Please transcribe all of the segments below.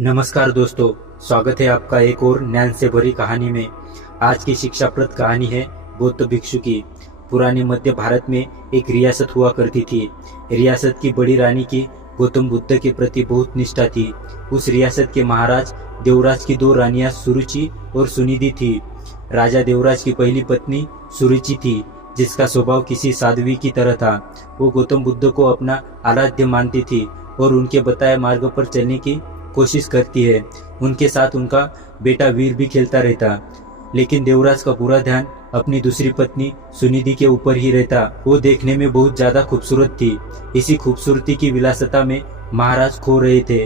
नमस्कार दोस्तों, स्वागत है आपका एक और ज्ञान से भरी कहानी में। आज की शिक्षाप्रद कहानी है बौद्ध भिक्षु की। पुराने मध्य भारत में एक रियासत हुआ करती थी। रियासत की बड़ी रानी की गौतम बुद्ध के प्रति बहुत निष्ठा थी। उस रियासत के महाराज देवराज की दो रानियां सुरुचि और सुनिधि थी। राजा देवराज की पहली पत्नी सुरुचि थी, जिसका स्वभाव किसी साध्वी की तरह था। वो गौतम बुद्ध को अपना आराध्य मानती थी और उनके बताए मार्ग पर चलने की कोशिश करती है। उनके साथ उनका बेटा वीर भी खेलता रहता, लेकिन देवराज का पूरा ध्यान अपनी दूसरी पत्नी सुनिधि के ऊपर ही रहता। वो देखने में बहुत ज्यादा खूबसूरत थी। इसी खूबसूरती की विलासिता में महाराज खो रहे थे।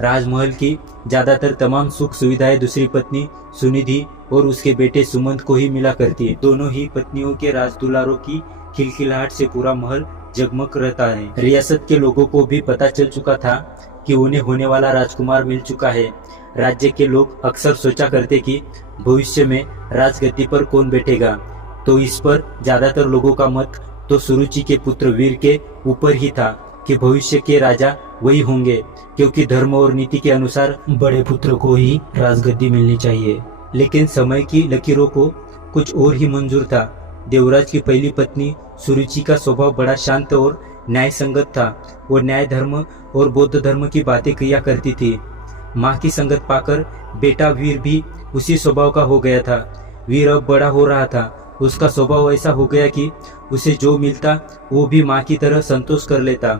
राजमहल की ज्यादातर तमाम सुख सुविधाएं दूसरी पत्नी सुनिधि और उसके बेटे सुमंत को ही मिला करती। दोनों ही पत्नियों के राजदुलारों की खिलखिलाहट से पूरा महल जगमग रहता है। रियासत के लोगों को भी पता चल चुका था कि उन्हें होने वाला राजकुमार मिल चुका है। राज्य के लोग अक्सर सोचा करते कि भविष्य में राजगद्दी पर कौन बैठेगा, तो इस पर ज्यादातर लोगों का मत तो सुरुचि के पुत्र वीर के ऊपर ही था कि भविष्य के राजा वही होंगे, क्योंकि धर्म और नीति के अनुसार बड़े पुत्र को ही राजगद्दी मिलनी चाहिए। लेकिन समय की लकीरों को कुछ और ही मंजूर था। देवराज की पहली पत्नी सुरुचि का स्वभाव बड़ा शांत और न्याय संगत था। वो न्याय धर्म और बौद्ध धर्म की बातें किया करती थी। माँ की संगत पाकर बेटा वीर भी उसी स्वभाव का हो गया था। वीर अब बड़ा हो रहा था। उसका स्वभाव ऐसा हो गया कि उसे जो मिलता वो भी माँ की तरह संतोष कर लेता।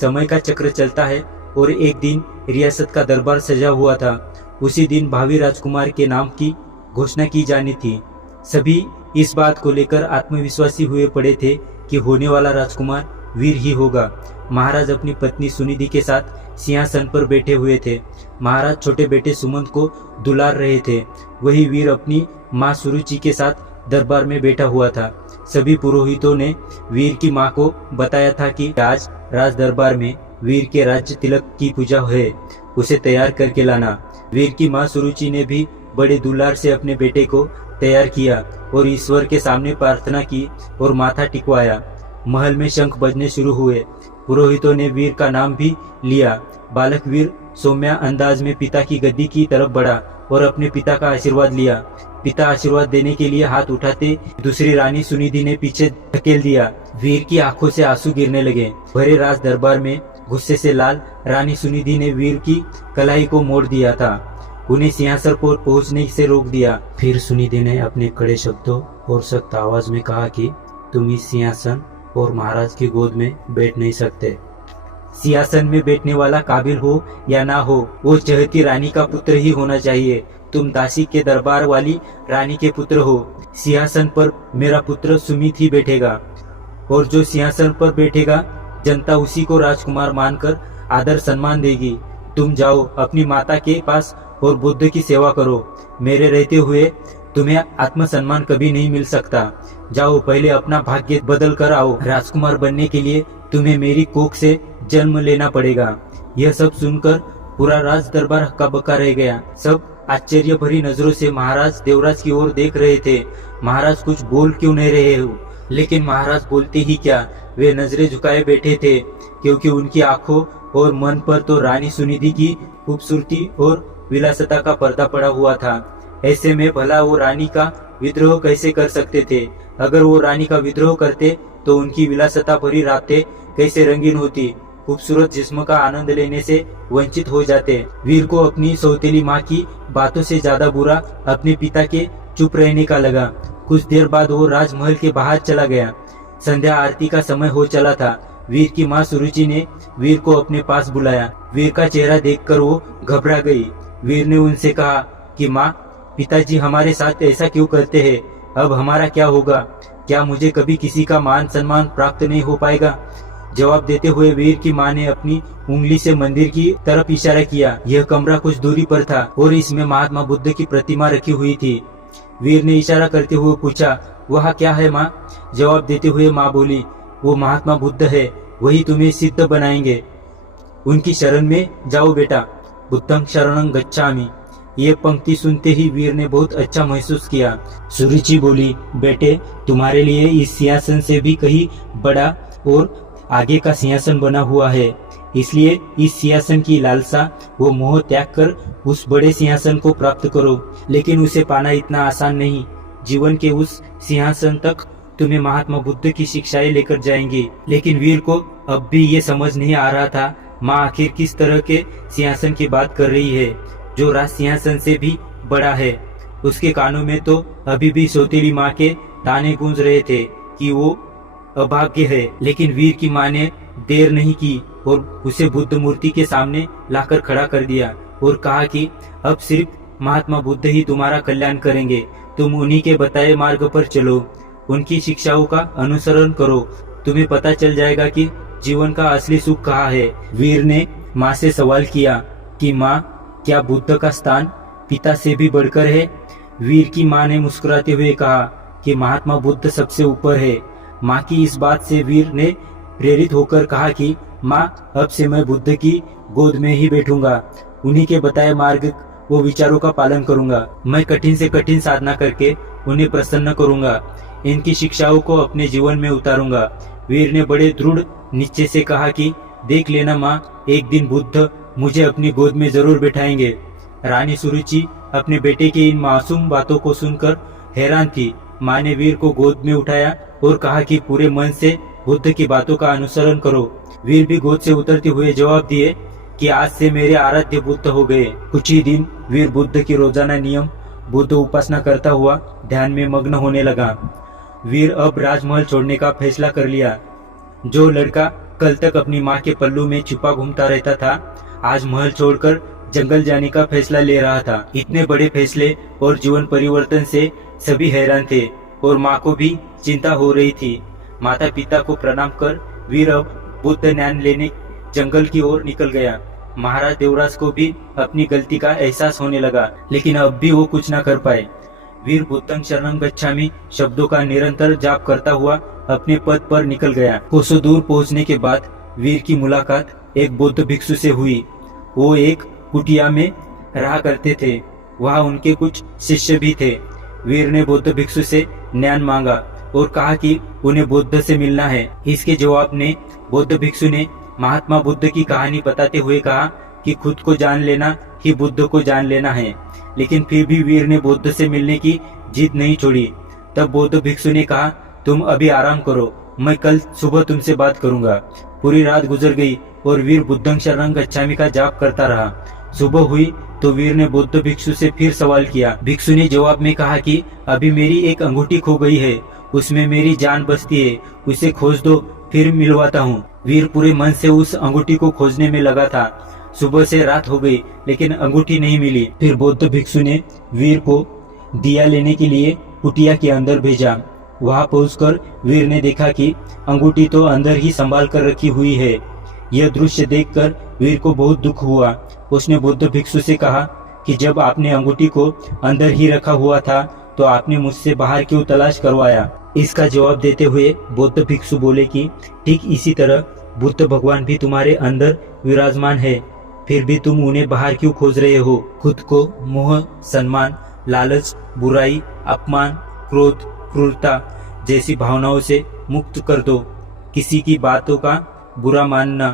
समय का चक्र चलता है और एक दिन रियासत का दरबार सजा हुआ था। उसी दिन भावी राजकुमार के नाम की घोषणा की जानी थी। सभी इस बात को लेकर आत्मविश्वासी हुए पड़े थे कि होने वाला राजकुमार वीर ही होगा। महाराज अपनी पत्नी सुनिधि के साथ सिंहासन पर बैठे हुए थे। महाराज छोटे बेटे सुमंत को दुलार रहे थे। वही वीर अपनी माँ सुरुचि के साथ दरबार में बैठा हुआ था। सभी पुरोहितों ने वीर की माँ को बताया था कि आज राज दरबार में वीर के राज्य तिलक की पूजा है, उसे तैयार करके लाना। वीर की माँ सुरुचि ने भी बड़े दुलार से अपने बेटे को तैयार किया और ईश्वर के सामने प्रार्थना की और माथा टिकवाया। महल में शंख बजने शुरू हुए। पुरोहितों ने वीर का नाम भी लिया। बालक वीर सौम्य अंदाज में पिता की गद्दी की तरफ बढ़ा और अपने पिता का आशीर्वाद लिया। पिता आशीर्वाद देने के लिए हाथ उठाते दूसरी रानी सुनिधि ने पीछे धकेल दिया। वीर की आंखों से आंसू गिरने लगे। भरे राज दरबार में गुस्से से लाल रानी सुनिधि ने वीर की कलाई को मोड़ दिया था। उन्हें सिंहासन पर पहुंचने से रोक दिया। फिर सुनिधि ने अपने कड़े शब्दों और सख्त आवाज में कहा कि तुम इस सिंहासन और महाराज की गोद में बैठ नहीं सकते। सिंहासन में बैठने वाला काबिल हो या ना हो, वो चहती रानी का पुत्र ही होना चाहिए। तुम दासी के दरबार वाली रानी के पुत्र हो। सिंहासन पर मेरा पुत्र सुमित ही बैठेगा और जो सिंहासन पर बैठेगा जनता उसी को राजकुमार मानकर आदर सम्मान देगी। तुम जाओ अपनी माता के पास और बुद्ध की सेवा करो। मेरे रहते हुए तुम्हें आत्मसम्मान कभी नहीं मिल सकता। जाओ पहले अपना भाग्य बदल कर आओ। राजकुमार बनने के लिए तुम्हें मेरी कोख से जन्म लेना पड़ेगा। यह सब सुनकर पूरा राज दरबार हक्का बक्का रह गया। सब आश्चर्य भरी नजरों से महाराज देवराज की ओर देख रहे थे। महाराज कुछ बोल क्यों नहीं रहे हो? लेकिन महाराज बोलते ही क्या, वे नजरें झुकाए बैठे थे, क्योंकि उनकी आंखों और मन पर तो रानी सुनिधि की खूबसूरती और विलासिता का पर्दा पड़ा हुआ था। ऐसे में भला वो रानी का विद्रोह कैसे कर सकते थे? अगर वो रानी का विद्रोह करते तो उनकी विलासिता भरी रातें कैसे रंगीन होती। खूबसूरत जिस्म का आनंद लेने से वंचित हो जाते। वीर को अपनी सौतेली माँ की बातों से ज्यादा बुरा अपने पिता के चुप रहने का लगा। कुछ देर बाद वो राजमहल के बाहर चला गया। संध्या आरती का समय हो चला था। वीर की माँ सुरुचि ने वीर को अपने पास बुलाया। वीर का चेहरा देखकर वो घबरा गई। वीर ने उनसे कहा कि माँ, पिताजी हमारे साथ ऐसा क्यों करते हैं? अब हमारा क्या होगा? क्या मुझे कभी किसी का मान सम्मान प्राप्त नहीं हो पाएगा? जवाब देते हुए वीर की माँ ने अपनी उंगली से मंदिर की तरफ इशारा किया। यह कमरा कुछ दूरी पर था और इसमें महात्मा बुद्ध की प्रतिमा रखी हुई थी। वीर ने इशारा करते हुए पूछा, वह क्या है माँ? जवाब देते हुए माँ बोली, वो महात्मा बुद्ध है, वही तुम्हें सिद्ध बनाएंगे। उनकी शरण में जाओ बेटा। बुद्धं शरणं गच्छामि। ये पंक्ति सुनते ही वीर ने बहुत अच्छा महसूस किया। सुरुचि बोली, बेटे, तुम्हारे लिए इस सिंहासन से भी कहीं बड़ा और आगे का सिंहासन बना हुआ है। इसलिए इस सिंहासन की लालसा वो मोह त्याग कर उस बड़े सिंहासन को प्राप्त करो। लेकिन उसे पाना इतना आसान नहीं। जीवन के उस सिंहासन तक तुम्हें महात्मा बुद्ध की शिक्षाएं लेकर जाएंगे। लेकिन वीर को अब भी ये समझ नहीं आ रहा था माँ आखिर किस तरह के सिंहासन की बात कर रही है, जो राज सिंहासन से भी बड़ा है। उसके कानों में तो अभी भी सौतेली माँ के ताने गूंज रहे थे कि वो अभाग्य है। लेकिन वीर की माँ ने देर नहीं की और उसे बुद्ध मूर्ति के सामने लाकर खड़ा कर दिया और कहा कि अब सिर्फ महात्मा बुद्ध ही तुम्हारा कल्याण करेंगे। तुम उन्हीं के बताए मार्ग पर चलो, उनकी शिक्षाओं का अनुसरण करो, तुम्हें पता चल जाएगा कि जीवन का असली सुख कहाँ है। वीर ने माँ से सवाल किया कि माँ, क्या बुद्ध का स्थान पिता से भी बढ़कर है? वीर की माँ ने मुस्कुराते हुए कहा कि महात्मा बुद्ध सबसे ऊपर है। माँ की इस बात से वीर ने प्रेरित होकर कहा कि माँ, अब से मैं बुद्ध की गोद में ही बैठूंगा, उन्हीं के बताए मार्ग वो विचारों का पालन करूंगा। मैं कठिन से कठिन साधना करके उन्हें प्रसन्न करूंगा, इनकी शिक्षाओं को अपने जीवन में उतारूंगा। वीर ने बड़े दृढ़ निश्चय से कहा कि देख लेना माँ, एक दिन बुद्ध मुझे अपनी गोद में जरूर बिठाएंगे। रानी सुरुचि अपने बेटे की इन मासूम बातों को सुनकर हैरान थी। माँ ने वीर को गोद में उठाया और कहा कि पूरे मन से बुद्ध की बातों का अनुसरण करो। वीर भी गोद से उतरते हुए जवाब दिए कि आज से मेरे आराध्य बुद्ध हो गए। कुछ ही दिन वीर बुद्ध की रोजाना नियम बुद्ध उपासना करता हुआ ध्यान में मग्न होने लगा। वीर अब राजमहल छोड़ने का फैसला कर लिया। जो लड़का कल तक अपनी माँ के पल्लू में छुपा घूमता रहता था, आज महल छोड़कर जंगल जाने का फैसला ले रहा था। इतने बड़े फैसले और जीवन परिवर्तन से सभी हैरान थे और माँ को भी चिंता हो रही थी। माता पिता को प्रणाम कर वीर अब बुद्ध ज्ञान लेने जंगल की ओर निकल गया। महाराज देवराज को भी अपनी गलती का एहसास होने लगा, लेकिन अब भी वो कुछ न कर पाए। वीर बुद्धं शरणं गच्छामि शब्दों का निरंतर जाप करता हुआ अपने पद पर निकल गया। कोसों दूर पहुंचने के बाद वीर की मुलाकात एक बौद्ध भिक्षु से हुई। वो एक कुटिया में रहा करते थे, वहाँ उनके कुछ शिष्य भी थे। वीर ने बौद्ध भिक्षु से ज्ञान मांगा और कहा कि उन्हें बुद्ध से मिलना है। इसके जवाब में बौद्ध भिक्षु ने महात्मा बुद्ध की कहानी बताते हुए कहा कि खुद को जान लेना ही बुद्ध को जान लेना है। लेकिन फिर भी वीर ने बुद्ध से मिलने की जिद नहीं छोड़ी। तब बौद्ध भिक्षु ने कहा, तुम अभी आराम करो, मैं कल सुबह तुमसे बात करूंगा। पूरी रात गुजर गई और वीर बुद्धं शरणं गच्छामि का जाप करता रहा। सुबह हुई तो वीर ने बौद्ध भिक्षु से फिर सवाल किया। भिक्षु ने जवाब में कहा कि अभी मेरी एक अंगूठी खो गई है, उसमें मेरी जान बसती है, उसे खोज दो, फिर मिलवाता हूँ। वीर पूरे मन से उस अंगूठी को खोजने में लगा था। सुबह से रात हो गई लेकिन अंगूठी नहीं मिली। फिर बौद्ध भिक्षु ने वीर को दिया लेने के लिए कुटिया के अंदर भेजा। वहां पहुंचकर वीर ने देखा कि अंगूठी तो अंदर ही संभाल कर रखी हुई है। यह दृश्य देखकर वीर को बहुत दुख हुआ। उसने बौद्ध भिक्षु से कहा कि जब आपने अंगूठी को अंदर ही रखा हुआ था तो आपने मुझसे बाहर क्यों तलाश करवाया? इसका जवाब देते हुए बौद्ध भिक्षु बोले कि ठीक इसी तरह बुद्ध भगवान भी तुम्हारे अंदर विराजमान है, फिर भी तुम उन्हें बाहर क्यों खोज रहे हो? खुद को मोह, सम्मान, लालच, बुराई, अपमान, क्रोध, क्रूरता जैसी भावनाओं से मुक्त कर दो। किसी की बातों का बुरा मानना,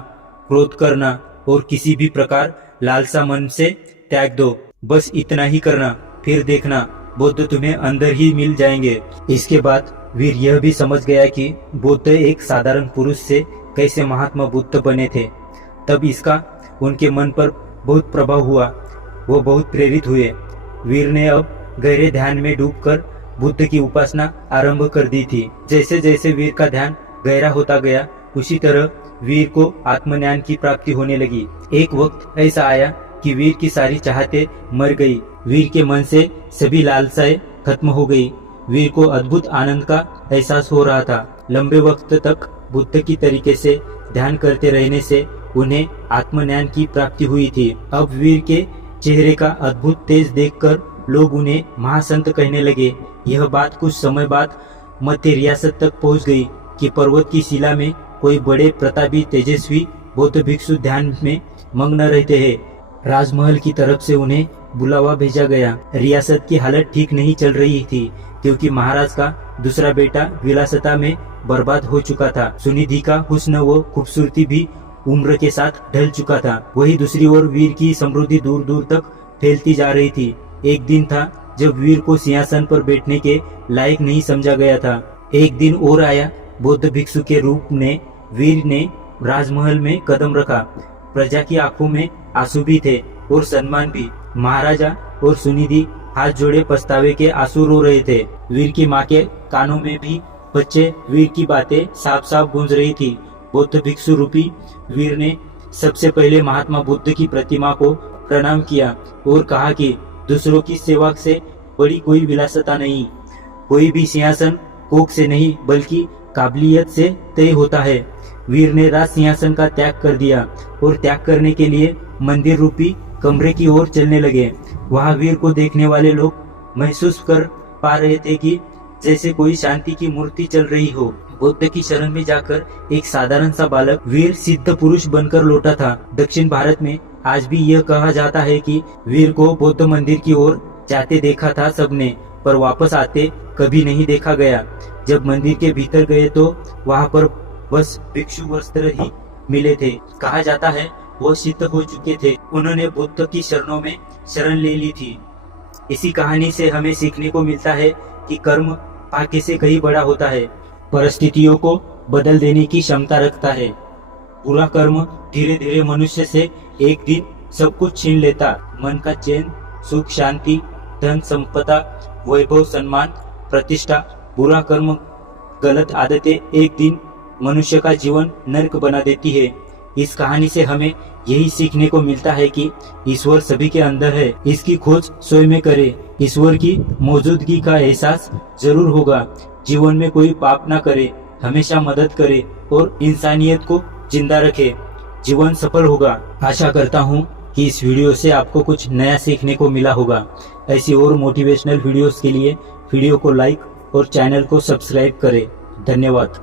क्रोध करना और किसी भी प्रकार लालसा मन से त्याग दो। बस इतना ही करना, फिर देखना बुद्ध तुम्हें अंदर ही मिल जाएंगे। इसके बाद वीर यह भी समझ गया कि बुद्ध एक साधारण पुरुष से कैसे महात्मा बुद्ध बने थे। तब इसका उनके मन पर बहुत प्रभाव हुआ। वो बहुत प्रेरित हुए। वीर ने अब गहरे ध्यान में डूबकर बुद्ध की उपासना आरंभ कर दी थी। जैसे जैसे वीर का ध्यान गहरा होता गया, उसी तरह वीर को आत्मज्ञान की प्राप्ति होने लगी। एक वक्त ऐसा आया कि वीर की सारी चाहतें मर गई। वीर के मन से सभी लालसाएं खत्म हो गई। वीर को अद्भुत आनंद का एहसास हो रहा था। लंबे वक्त तक बुद्ध की तरीके से ध्यान करते रहने से उन्हें आत्मज्ञान की प्राप्ति हुई थी। अब वीर के चेहरे का अद्भुत तेज देखकर लोग उन्हें महासंत कहने लगे। यह बात कुछ समय बाद मध्य रियासत तक पहुंच गई कि पर्वत की शिला में कोई बड़े प्रतापी तेजस्वी बौद्ध भिक्षु ध्यान में मग्न रहते हैं। राजमहल की तरफ से उन्हें बुलावा भेजा गया। रियासत की हालत ठीक नहीं चल रही थी क्योंकि महाराज का दूसरा बेटा विलासता में बर्बाद हो चुका था। सुनिधि का हुस्न व खूबसूरती भी उम्र के साथ ढल चुका था। वही दूसरी ओर वीर की समृद्धि दूर दूर तक फैलती जा रही थी। एक दिन था जब वीर को सिंहासन पर बैठने के लायक नहीं समझा गया था। एक दिन और आया, बौद्ध भिक्षु के रूप में वीर ने राजमहल में कदम रखा। प्रजा की आंखों में आंसू भी थे और सम्मान भी। महाराजा और सुनिधि हाथ जोड़े पछतावे के आंसू रो रहे थे। वीर की माँ के कानों में भी बच्चे वीर की बातें साफ साफ गूंज रही थी। बौद्ध भिक्षु रूपी वीर ने सबसे पहले महात्मा बुद्ध की प्रतिमा को प्रणाम किया और कहा कि दूसरों की सेवा से बड़ी कोई विलासिता नहीं। कोई भी सिंहासन कोख से नहीं बल्कि काबिलियत से तय होता है। वीर ने राज सिंहासन का त्याग कर दिया और त्याग करने के लिए मंदिर रूपी कमरे की ओर चलने लगे। वहां वीर को देखने वाले लोग महसूस कर पा रहे थे कि जैसे कोई शांति की मूर्ति चल रही हो। बुद्ध की शरण में जाकर एक साधारण सा बालक वीर सिद्ध पुरुष बनकर लौटा था। दक्षिण भारत में आज भी यह कहा जाता है कि वीर को बौद्ध मंदिर की ओर जाते देखा था सबने, पर वापस आते कभी नहीं देखा गया। जब मंदिर के भीतर गए तो वहां पर बस भिक्षु वस्त्र ही मिले थे। कहा जाता है वो सिद्ध हो चुके थे, उन्होंने बुद्ध की शरणों में शरण ले ली थी। इसी कहानी से हमें सीखने को मिलता है कि कर्म भाग्य से कहीं बड़ा होता है, परिस्थितियों को बदल देने की क्षमता रखता है। बुरा कर्म धीरे धीरे मनुष्य से एक दिन सब कुछ छीन लेता। मन का चैन, सुख, शांति, धन संपदा, वैभव, सम्मान, प्रतिष्ठा। बुरा कर्म, गलत आदतें एक दिन मनुष्य का जीवन नरक बना देती है। इस कहानी से हमें यही सीखने को मिलता है कि ईश्वर सभी के अंदर है, इसकी खोज स्वयं में करे। ईश्वर की मौजूदगी का एहसास जरूर होगा। जीवन में कोई पाप ना करे, हमेशा मदद करे और इंसानियत को जिंदा रखे। जीवन सफल होगा। आशा करता हूँ कि इस वीडियो से आपको कुछ नया सीखने को मिला होगा। ऐसी और मोटिवेशनल वीडियोस के लिए वीडियो को लाइक और चैनल को सब्सक्राइब करें। धन्यवाद।